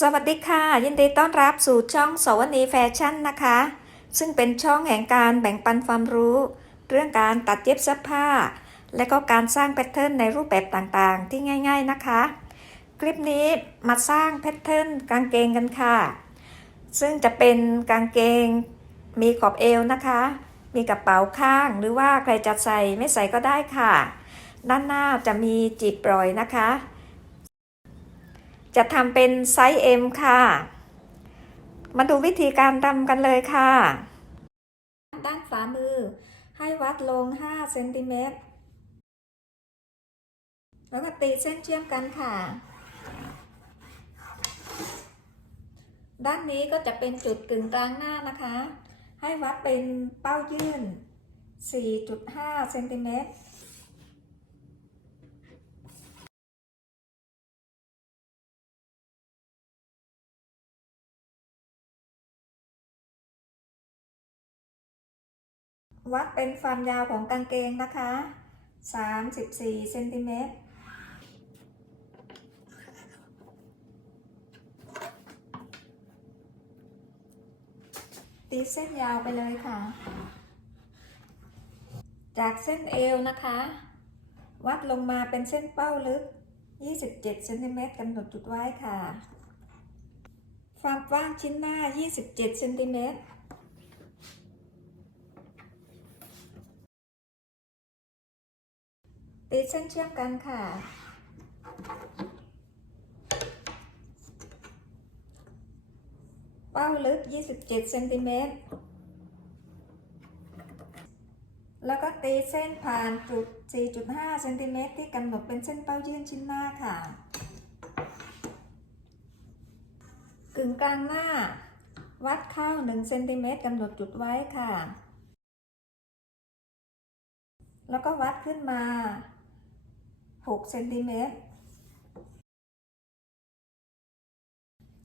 สวัสดีค่ะ ยินดีต้อนรับสู่ช่องสวนีแฟชั่นนะคะ ซึ่งเป็นช่องแห่งการแบ่งปันความรู้ เรื่องการตัดเย็บเสื้อผ้า และก็การสร้างแพทเทิร์นในรูปแบบต่างๆ ที่ง่าย ๆนะคะ คลิปนี้มาสร้างแพทเทิร์นกางเกงกันค่ะ ซึ่งจะเป็นกางเกงมีขอบเอวนะคะ มีกระเป๋าข้างหรือว่าใครจะใส่ไม่ใส่ก็ได้ค่ะ ด้านหน้าจะมีจีบปล่อยนะคะ จะทำเป็นไซส์ M ค่ะ มาดูวิธีการทำกันเลยค่ะ ด้านฝามือให้วัดลง 5 เซนติเมตร แล้วก็ตีเส้นเชื่อมกันค่ะ ด้านนี้ก็จะเป็นจุดกึ่งกลางหน้านะคะ ให้วัดเป็นเป้ายื่น 4.5 เซนติเมตร วัดเป็นความยาวของกางเกงนะคะ 34เซนติเมตรตีเส้นยาวไปเลยค่ะ จากเส้นเอวนะคะ วัดลงมาเป็นเส้นเป้าลึก 27เซนติเมตรกำหนดจุดไว้ค่ะ ความกว้างชิ้นหน้า 27เซนติเมตร ตีเส้นเชื่อมกันค่ะ เป้าลึก 27เซนติเมตร แล้วก็ตีเส้นผ่านจุด 4.5เซนติเมตรที่กำหนดเป็นเส้นเป้ายื่นชิ้นหน้าค่ะ กึ่งกลางหน้า วัดเข้า1เซนติเมตรกำหนดจุดไว้ค่ะแล้วก็วัดขึ้นมา 6เซนติเมตร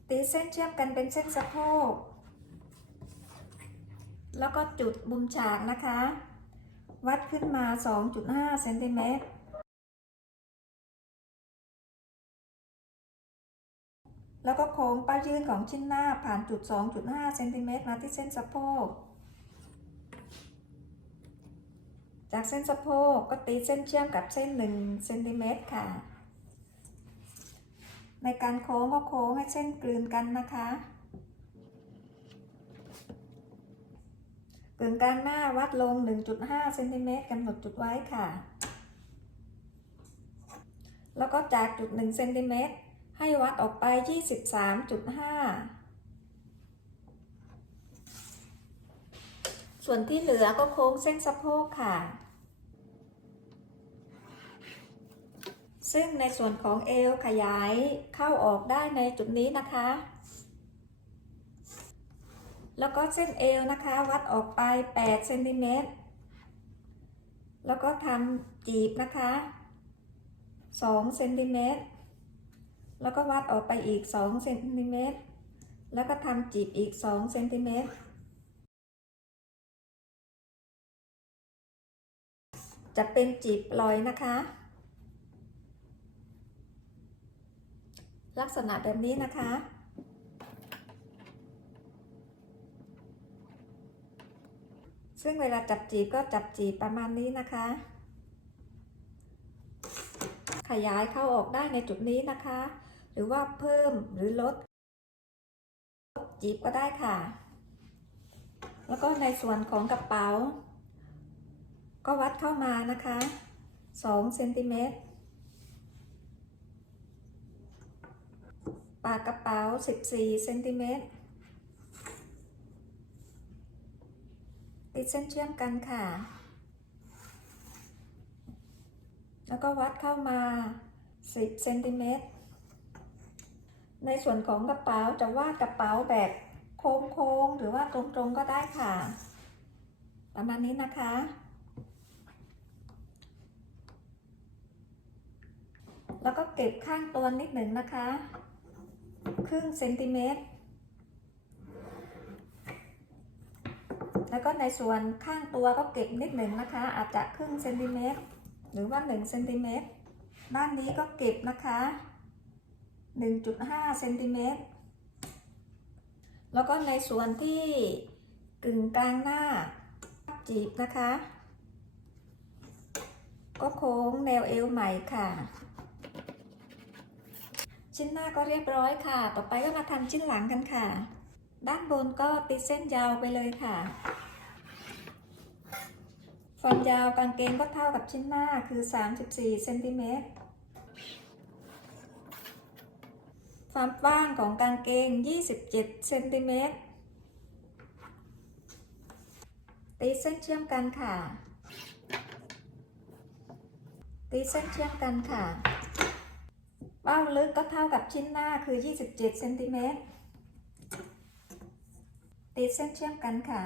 ตีเส้นเชื่อมกันเป็นเส้นสะโพก แล้วก็จุดมุมฉากนะคะ วัดขึ้นมา 2.5เซนติเมตรแล้วก็โค้งป้ายื่นของชิ้นหน้าผ่านจุด 2.5เซนติเมตรมาที่เส้นสะโพก จากเส้นสะโพกก็ตีเส้นเชื่อมกับเส้น1เซนติเมตรค่ะ ในการโค้งก็โค้งให้เส้นกลืนกันนะคะกึ่งกลางหน้าวัดลง 1.5เซนติเมตรกำหนดจุดไว้ค่ะ แล้วก็จากจุด1เซนติเมตรให้วัดออกไป 23.5 ส่วนที่เหลือก็โค้งเส้นสะโพกค่ะ ซึ่งในส่วนของเอวขยายเข้าออกได้ในจุดนี้นะคะ แล้วก็เส้นเอวนะคะวัดออกไป8เซนติเมตร แล้วก็ทำจีบนะคะ2เซนติเมตร แล้วก็วัดออกไปอีก2เซนติเมตร แล้วก็ทำจีบอีก2เซนติเมตร จะเป็นจีบลอยนะคะ ลักษณะแบบนี้นะคะ ซึ่งเวลาจับจีบก็จับจีบประมาณนี้นะคะ ขยายเข้าออกได้ในจุดนี้นะคะ หรือว่าเพิ่มหรือลด จีบก็ได้ค่ะ แล้วก็ในส่วนของกระเป๋า ก็วัดเข้ามานะคะ2เซนติเมตร ปากกระเป๋า 14เซนติเมตร ติดเส้นเชื่อมกันค่ะ แล้วก็วัดเข้ามา 10เซนติเมตร ในส่วนของกระเป๋าจะวาดกระเป๋าแบบโค้งๆ หรือว่าตรงๆ ก็ได้ค่ะ ประมาณนี้นะคะ แล้วก็เก็บข้างตัวนิดหนึ่งนะคะ ครึ่งเซนติเมตร แล้วก็ในส่วนข้างตัวก็เก็บนิดหนึ่งนะคะ อาจจะครึ่งเซนติเมตรหรือว่า1เซนติเมตร ด้านนี้ก็เก็บนะคะ 1.5เซนติเมตร แล้วก็ในส่วนที่กึ่งกลางหน้าจีบนะคะ ก็โค้งแนวเอวใหม่ค่ะ ชิ้นหน้าก็เรียบร้อยค่ะ ต่อไปก็มาทำชิ้นหลังกันค่ะ ด้านบนก็ติดเส้นยาวไปเลยค่ะความยาวกางเกงก็เท่ากับชิ้นหน้าคือ 34เซนติเมตรความกว้างของกางเกง 27เซนติเมตรตีเส้นเชื่อมกันค่ะ ตีเส้นเชื่อมกันค่ะ เป้าลึกก็เท่ากับชิ้นหน้าคือ 27เซนติเมตรตีเส้นเชื่อมกันค่ะ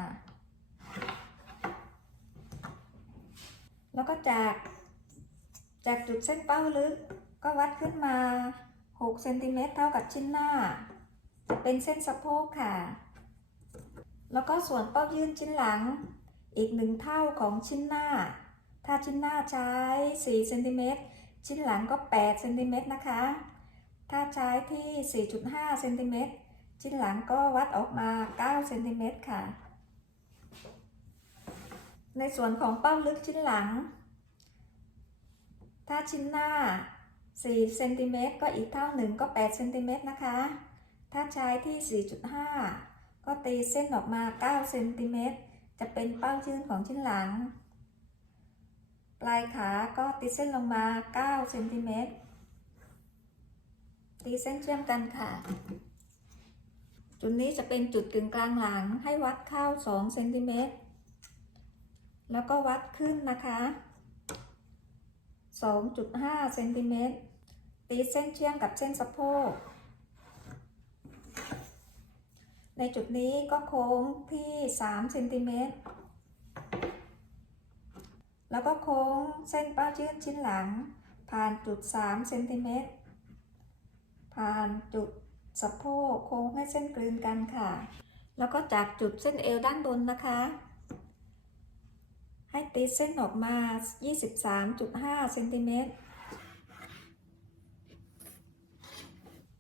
แล้วก็จาก จากจุดเส้นเป้าลึกก็วัดขึ้นมา6เซนติเมตรเท่ากับชิ้นหน้า จะเป็นเส้นสะโพกค่ะ แล้วก็ส่วนเป้ายื่นชิ้นหลัง อีกหนึ่งเท่าของชิ้นหน้า ถ้าชิ้นหน้าใช้4เซนติเมตร ชิ้นหลังก็8เซนติเมตรนะคะ ถ้าใช้ที่ 4.5เซนติเมตรชิ้นหลังก็วัดออกมา9เซนติเมตรค่ะ ในส่วนของเป้าลึกชิ้นหลัง ถ้าชิ้นหน้า4เซนติเมตรก็อีกเท่าหนึ่งก็8เซนติเมตรนะคะ ถ้าใช้ที่ 4.5 ก็ตีเส้นออกมา9เซนติเมตรจะเป็นเป้ายื่นของชิ้นหลัง ลายขาก็ตีเส้นลงมา9เซนติเมตรตีเส้นเชื่อมกันค่ะ จุดนี้จะเป็นจุดกึ่งกลางหลังให้วัดเข้า2เซนติเมตรแล้วก็วัดขึ้นนะคะ2.5เซนติเมตรตีเส้นเชื่อมกับเส้นสะโพก ในจุดนี้ก็โค้งที่3เซนติเมตร แล้วก็โค้งเส้นเป้ายื่นชิ้นหลัง ผ่านจุด3เซนติเมตร ผ่านจุดสะโพกโค้งให้เส้นกลืนกันค่ะ แล้วก็จากจุดเส้นเอวด้านบนนะคะ ให้ตีเส้นออกมา 23.5เซนติเมตร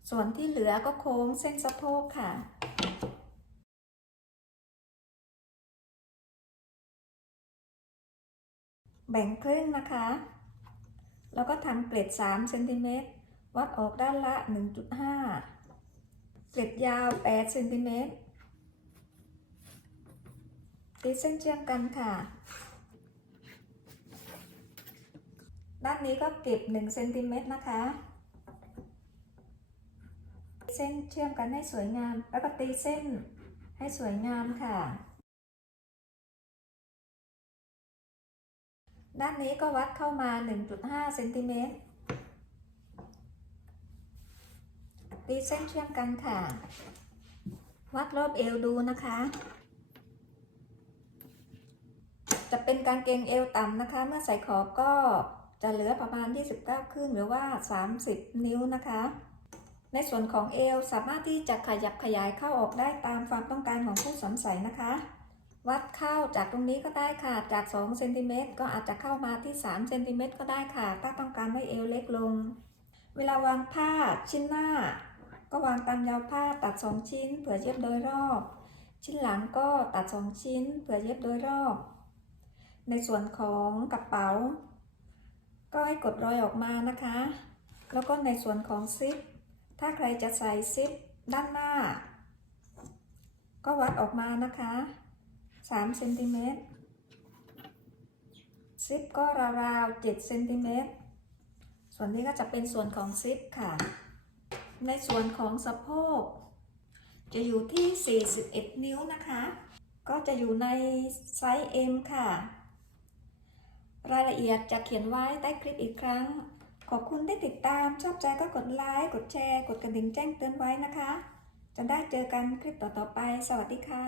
ส่วนที่เหลือก็โค้งเส้นสะโพกค่ะ แบ่งครึ่งนะคะ แล้วก็ทำเกล็ด3เซนติเมตรวัดออกด้านละ 1.5 เกล็ดยาว8เซนติเมตรตีเส้นเชื่อมกันค่ะ ด้านนี้ก็เก็บ1เซนติเมตรนะคะ เส้นเชื่อมกันให้สวยงาม แล้วก็ตีเส้นให้สวยงามค่ะ ด้านนี้ก็วัดเข้ามา 1.5เซนติเมตรตีเส้นเชื่อมกันค่ะ วัดรอบเอวดูนะคะ จะเป็นกางเกงเอวต่ำนะคะ เมื่อใส่ขอบก็จะเหลือประมาณ 29 ครึ่งหรือว่า 30 นิ้วนะคะ ในส่วนของเอวสามารถที่จะขยับขยายเข้าออกได้ตามความต้องการของผู้สวมใส่นะคะ วัดเข้าจากตรงนี้ก็ได้ค่ะ จาก2เซนติเมตรก็อาจจะเข้ามาที่3เซนติเมตรก็ได้ค่ะ ถ้าต้องการให้เอวเล็กลง เวลาวางผ้าชิ้นหน้า ก็วางตามยาวผ้าตัด 2 ชิ้น เผื่อเย็บโดยรอบ ชิ้นหลังก็ตัด 2 ชิ้น เผื่อเย็บโดยรอบ ในส่วนของกระเป๋า ก็ให้กดรอยออกมานะคะ แล้วก็ในส่วนของซิป ถ้าใครจะใส่ซิปด้านหน้า ก็วัดออกมานะคะ 3เซนติเมตรซิปก็ราวๆ7เซนติเมตรส่วนนี้ก็จะเป็นส่วนของซิปค่ะ ในส่วนของสะโพก จะอยู่ที่ 41 นิ้วนะคะ ก็จะอยู่ในไซส์ M ค่ะ รายละเอียดจะเขียนไว้ใต้คลิปอีกครั้ง ขอบคุณที่ติดตาม ชอบใจก็กดไลค์ กดแชร์ กดกระดิ่งแจ้งเตือนไว้นะคะ จะได้เจอกันคลิปต่อๆไป สวัสดีค่ะ